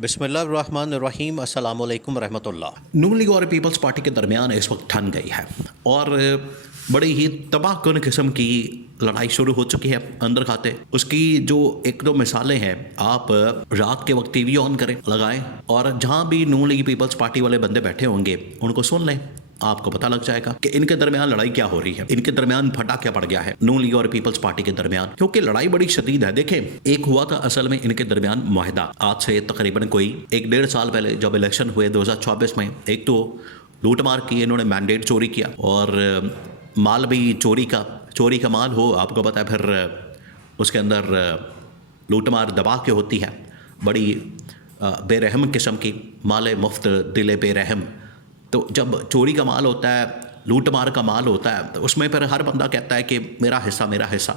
بسم اللہ الرحمن الرحیم، السلام علیکم ورحمۃ اللہ۔ نون لیگ اور پیپلز پارٹی کے درمیان اس وقت ٹھن گئی ہے اور بڑی ہی تباہ کن قسم کی لڑائی شروع ہو چکی ہے اندر کھاتے۔ اس کی جو ایک دو مثالیں ہیں، آپ رات کے وقت ٹی وی آن کریں، لگائیں، اور جہاں بھی نون لیگ پیپلز پارٹی والے بندے بیٹھے ہوں گے ان کو سن لیں، آپ کو پتہ لگ جائے گا کہ ان کے درمیان لڑائی کیا ہو رہی ہے، ان کے درمیان پھٹا کیا پڑ گیا ہے نون لیگ اور پیپلز پارٹی کے درمیان، کیونکہ لڑائی بڑی شدید ہے۔ دیکھیں، ایک ہوا تھا اصل میں ان کے درمیان معاہدہ آج سے تقریباً کوئی 1-1.5 سال پہلے، جب الیکشن ہوئے 2024 میں۔ ایک تو لوٹ مار کی، انہوں نے مینڈیٹ چوری کیا، اور مال بھی چوری کا مال ہو، آپ کو پتہ ہے پھر اس کے اندر لوٹ مار دبا کے ہوتی ہے، بڑی بے رحم قسم کی، مال مفت دل بے رحم۔ تو جب چوری کا مال ہوتا ہے، لوٹ مار کا مال ہوتا ہے، تو اس میں پھر ہر بندہ کہتا ہے کہ میرا حصہ میرا حصہ۔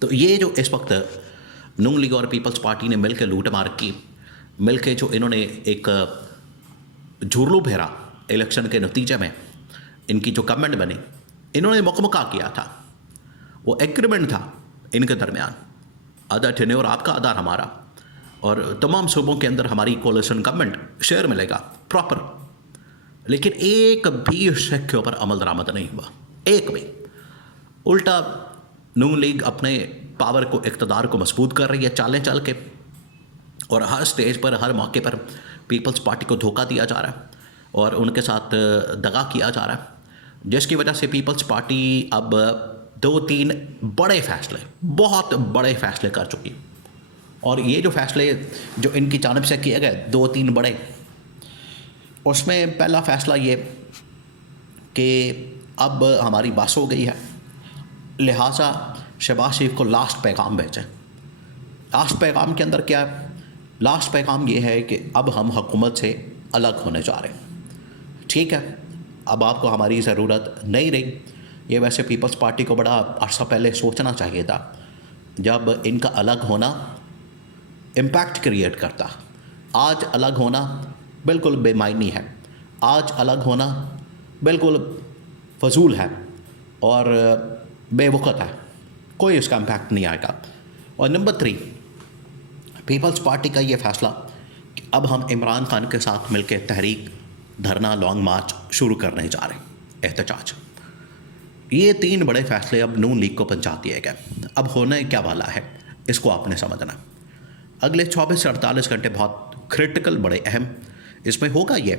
تو یہ جو اس وقت نون لیگ اور پیپلز پارٹی نے مل کے لوٹ مار کی، مل کے جو انہوں نے ایک جھرلو پھیرا الیکشن کے نتیجے میں، ان کی جو گورنمنٹ بنی، انہوں نے مکمکا کیا تھا، وہ ایگریمنٹ تھا ان کے درمیان، آدھا ٹینیور آپ کا آدھا ہمارا، اور تمام صوبوں کے اندر ہماری کولیشن گورنمنٹ شیئر ملے گا پراپر۔ لیکن ایک بھی شک کے اوپر عمل درآمد نہیں ہوا، ایک بھی۔ الٹا نون لیگ اپنے پاور کو، اقتدار کو مضبوط کر رہی ہے چالیں چل کے، اور ہر سٹیج پر، ہر موقع پر پیپلز پارٹی کو دھوکہ دیا جا رہا ہے اور ان کے ساتھ دغا کیا جا رہا ہے، جس کی وجہ سے پیپلز پارٹی اب 2-3 بڑے فیصلے، بہت بڑے فیصلے کر چکی۔ اور یہ جو فیصلے جو ان کی جانب سے کیے گئے 2-3 بڑے، اس میں پہلا فیصلہ یہ کہ اب ہماری بس ہو گئی ہے، لہٰذا شہباز شریف کو لاسٹ پیغام بھیجیں۔ لاسٹ پیغام کے اندر کیا ہے؟ لاسٹ پیغام یہ ہے کہ اب ہم حکومت سے الگ ہونے جا رہے ہیں، ٹھیک ہے، اب آپ کو ہماری ضرورت نہیں رہی۔ یہ ویسے پیپلز پارٹی کو بڑا عرصہ پہلے سوچنا چاہیے تھا، جب ان کا الگ ہونا امپیکٹ کریٹ کرتا۔ آج الگ ہونا بالکل بے معنی ہے، آج الگ ہونا بالکل فضول ہے اور بے وقت ہے، کوئی اس کا امپیکٹ نہیں آئے گا۔ اور نمبر 3، پیپلز پارٹی کا یہ فیصلہ کہ اب ہم عمران خان کے ساتھ مل کے تحریک، دھرنا، لانگ مارچ شروع کرنے جا رہے ہیں، احتجاج۔ یہ 3 بڑے فیصلے اب نون لیگ کو پہنچا دیے گئے۔ اب ہونے کیا والا ہے اس کو آپ نے سمجھنا۔ اگلے 24 سے 48 گھنٹے بہت کریٹیکل، بڑے اہم۔ اس میں ہوگا یہ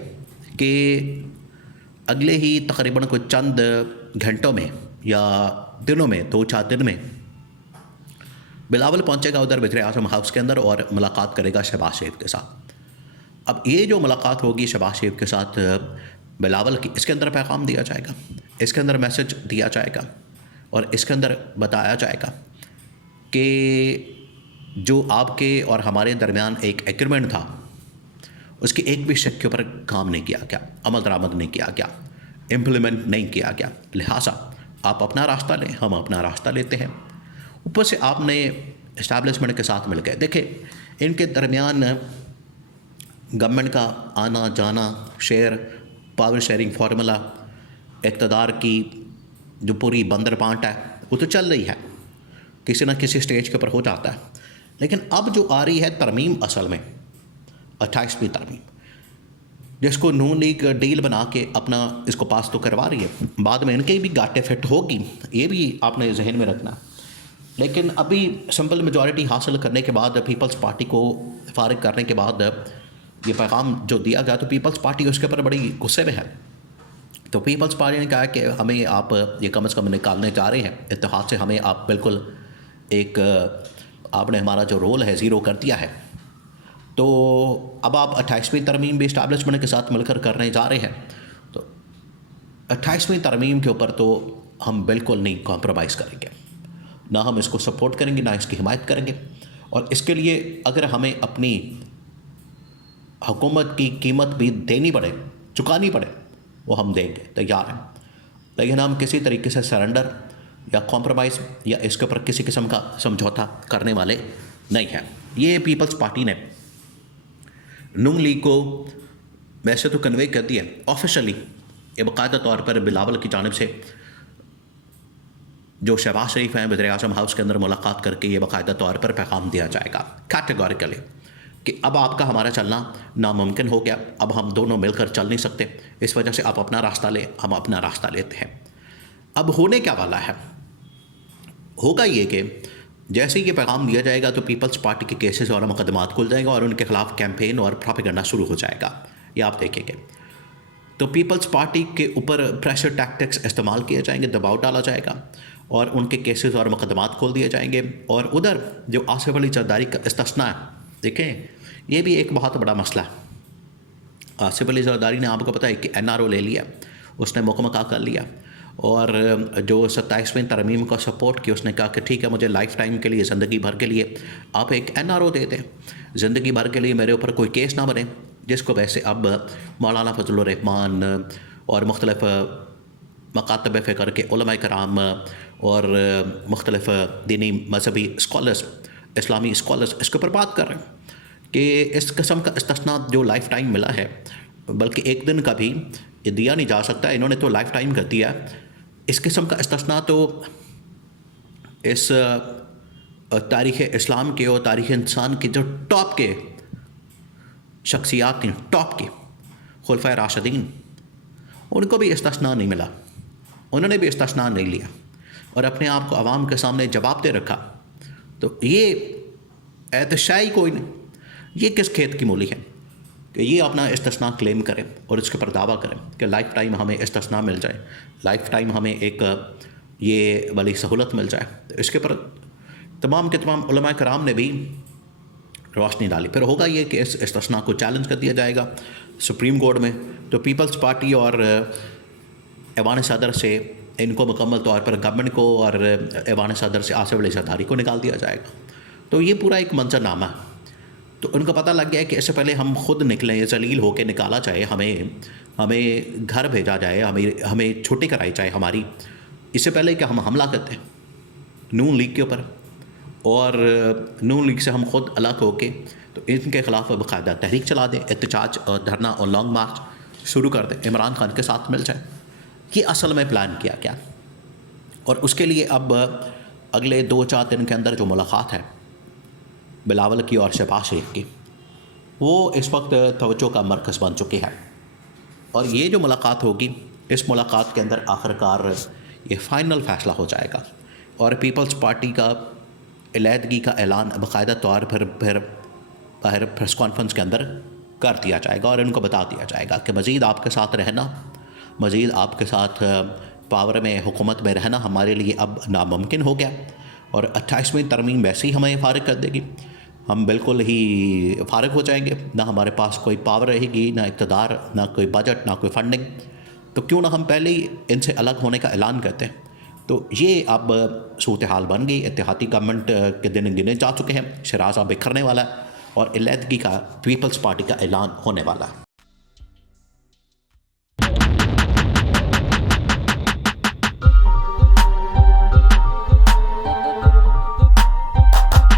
کہ اگلے ہی تقریباً کوئی چند گھنٹوں میں یا دنوں میں، 2-4 دن میں، بلاول پہنچے گا ادھر وزیر اعظم ہاؤس کے اندر اور ملاقات کرے گا شہباز شریف کے ساتھ۔ اب یہ جو ملاقات ہوگی شہباز شریف کے ساتھ بلاول کی، اس کے اندر پیغام دیا جائے گا، اس کے اندر میسج دیا جائے گا، اور اس کے اندر بتایا جائے گا کہ جو آپ کے اور ہمارے درمیان ایک ایگریمنٹ تھا، اس کی ایک بھی شک کے اوپر کام نہیں کیا گیا، عمل درآمد نہیں کیا گیا، امپلیمنٹ نہیں کیا گیا، لہٰذا آپ اپنا راستہ لیں، ہم اپنا راستہ لیتے ہیں۔ اوپر سے آپ نے اسٹیبلشمنٹ کے ساتھ مل گئے۔ دیکھیں، ان کے درمیان گورنمنٹ کا آنا جانا، شیئر، پاور شیئرنگ فارمولا، اقتدار کی جو پوری بندر پانٹ ہے، وہ تو چل رہی ہے، کسی نہ کسی سٹیج کے اوپر ہو جاتا ہے۔ لیکن اب جو آ رہی ہے ترمیم، اصل میں 28ویں ترمیم، جس کو نون لیگ ڈیل بنا کے اپنا اس کو پاس تو کروا رہی ہے، بعد میں ان کے بھی گاٹے فٹ ہوگی، یہ بھی آپ نے ذہن میں رکھنا۔ لیکن ابھی سمپل میجورٹی حاصل کرنے کے بعد، پیپلز پارٹی کو فارغ کرنے کے بعد یہ پیغام جو دیا گیا، تو پیپلز پارٹی اس کے اوپر بڑی غصے میں ہے۔ تو پیپلز پارٹی نے کہا کہ ہمیں آپ یہ کم از کم نکالنے جا رہے ہیں اتحاد سے، ہمیں آپ بالکل ایک، آپ نے ہمارا جو رول ہے زیرو کر دیا ہے۔ تو اب آپ 28ویں ترمیم بھی اسٹیبلشمنٹ کے ساتھ مل کر کرنے جا رہے ہیں، تو 28ویں ترمیم کے اوپر تو ہم بالکل نہیں کمپرومائز کریں گے، نہ ہم اس کو سپورٹ کریں گے، نہ اس کی حمایت کریں گے، اور اس کے لیے اگر ہمیں اپنی حکومت کی قیمت بھی دینی پڑے، چکانی پڑے، وہ ہم دیں گے، تیار ہیں۔ لیکن ہم کسی طریقے سے سرنڈر یا کمپرومائز یا اس کے اوپر کسی قسم کا سمجھوتا کرنے والے نہیں ہیں۔ یہ پیپلز پارٹی نے نون لیگ کو ویسے تو کنوے کر دیا آفیشلی، یہ باقاعدہ طور پر بلاول کی جانب سے جو شہباز شریف ہیں وزیر اعظم ہاؤس کے اندر ملاقات کر کے یہ باقاعدہ طور پر پیغام دیا جائے گا کیٹیگوریکلی کہ اب آپ کا ہمارا چلنا ناممکن ہو گیا، اب ہم دونوں مل کر چل نہیں سکتے، اس وجہ سے آپ اپنا راستہ لیں، ہم اپنا راستہ لیتے ہیں۔ اب ہونے کیا والا ہے؟ ہوگا یہ کہ جیسے یہ پیغام دیا جائے گا تو پیپلز پارٹی کے کیسز اور مقدمات کھل جائیں گے اور ان کے خلاف کیمپین اور پروپیگنڈا شروع ہو جائے گا، یہ آپ دیکھیں گے۔ تو پیپلز پارٹی کے اوپر پریشر ٹیکٹکس استعمال کیے جائیں گے، دباؤ ڈالا جائے گا اور ان کے کیسز اور مقدمات کھول دیے جائیں گے۔ اور ادھر جو آصف علی زرداری کا استثناء ہے، دیکھیں یہ بھی ایک بہت بڑا مسئلہ ہے۔ آصف علی زرداری نے آپ کو پتہ ہے کہ NRO لے لیا، اس نے مکمل کر لیا، اور جو 27ویں ترمیم کا سپورٹ کیا، اس نے کہا کہ ٹھیک ہے مجھے لائف ٹائم کے لیے، زندگی بھر کے لیے آپ ایک NRO دے دیں، زندگی بھر کے لیے میرے اوپر کوئی کیس نہ بنے، جس کو ویسے اب مولانا فضل الرحمان اور مختلف مکاتب فکر کے علماء کرام اور مختلف دینی مذہبی اسکالرز، اسلامی اسکالرز اس کے اوپر بات کر رہے ہیں کہ اس قسم کا استثناء جو لائف ٹائم ملا ہے، بلکہ ایک دن کا بھی یہ دیا نہیں جا سکتا، انہوں نے تو لائف ٹائم کر دیا۔ اس قسم کا استثناء تو اس تاریخ اسلام کے اور تاریخ انسان کے جو ٹاپ کے شخصیات ہیں، ٹاپ کے خلفائے راشدین، ان کو بھی استثناء نہیں ملا، انہوں نے بھی استثناء نہیں لیا اور اپنے آپ کو عوام کے سامنے جواب دے رکھا۔ تو یہ احتشائی کوئی نہیں، یہ کس کھیت کی مولی ہے کہ یہ اپنا استثناء کلیم کریں اور اس کے پر دعویٰ کریں کہ لائف ٹائم ہمیں استثناء مل جائے، لائف ٹائم ہمیں ایک یہ والی سہولت مل جائے۔ تو اس کے پر تمام کے تمام علماء کرام نے بھی روشنی ڈالی۔ پھر ہوگا یہ کہ اس استثناء کو چیلنج کر دیا جائے گا سپریم کورٹ میں، تو پیپلز پارٹی اور ایوان صدر سے ان کو مکمل طور پر گورنمنٹ کو اور ایوان صدر سے آصف علی زرداری کو نکال دیا جائے گا۔ تو یہ پورا ایک منظر نامہ ہے۔ تو ان کو پتہ لگ گیا ہے کہ اس سے پہلے ہم خود نکلیں، ذلیل ہو کے نکالا جائے، ہمیں گھر بھیجا جائے، ہمیں چھٹی کرائی جائے ہماری، اس سے پہلے کہ ہم حملہ کرتے ہیں نون لیگ کے اوپر، اور نون لیگ سے ہم خود الگ ہو کے تو ان کے خلاف باقاعدہ تحریک چلا دیں، احتجاج اور دھرنا اور لانگ مارچ شروع کر دیں، عمران خان کے ساتھ مل جائے۔ یہ اصل میں پلان کیا گیا، اور اس کے لیے اب اگلے 2-4 دن کے اندر جو ملاقات ہے بلاول کی اور شہباز شریف کی، وہ اس وقت توجہ کا مرکز بن چکی ہے۔ اور یہ جو ملاقات ہوگی، اس ملاقات کے اندر آخرکار یہ فائنل فیصلہ ہو جائے گا اور پیپلز پارٹی کا علیحدگی کا اعلان باقاعدہ طور پر پھر باہر پریس کانفرنس کے اندر کر دیا جائے گا اور ان کو بتا دیا جائے گا کہ مزید آپ کے ساتھ رہنا، مزید آپ کے ساتھ پاور میں، حکومت میں رہنا ہمارے لیے اب ناممکن ہو گیا، اور 28ویں ترمیم ویسے ہی ہمیں فارغ کر دے گی، ہم بالکل ہی فارغ ہو جائیں گے، نہ ہمارے پاس کوئی پاور رہے گی، نہ اقتدار، نہ کوئی بجٹ، نہ کوئی فنڈنگ۔ تو کیوں نہ ہم پہلے ہی ان سے الگ ہونے کا اعلان کرتے ہیں۔ تو یہ اب صورتحال بن گئی، اتحادی گورنمنٹ کے دن گنے جا چکے ہیں، شرازہ بکھرنے والا ہے اور علیحدگی کا پیپلز پارٹی کا اعلان ہونے والا ہے۔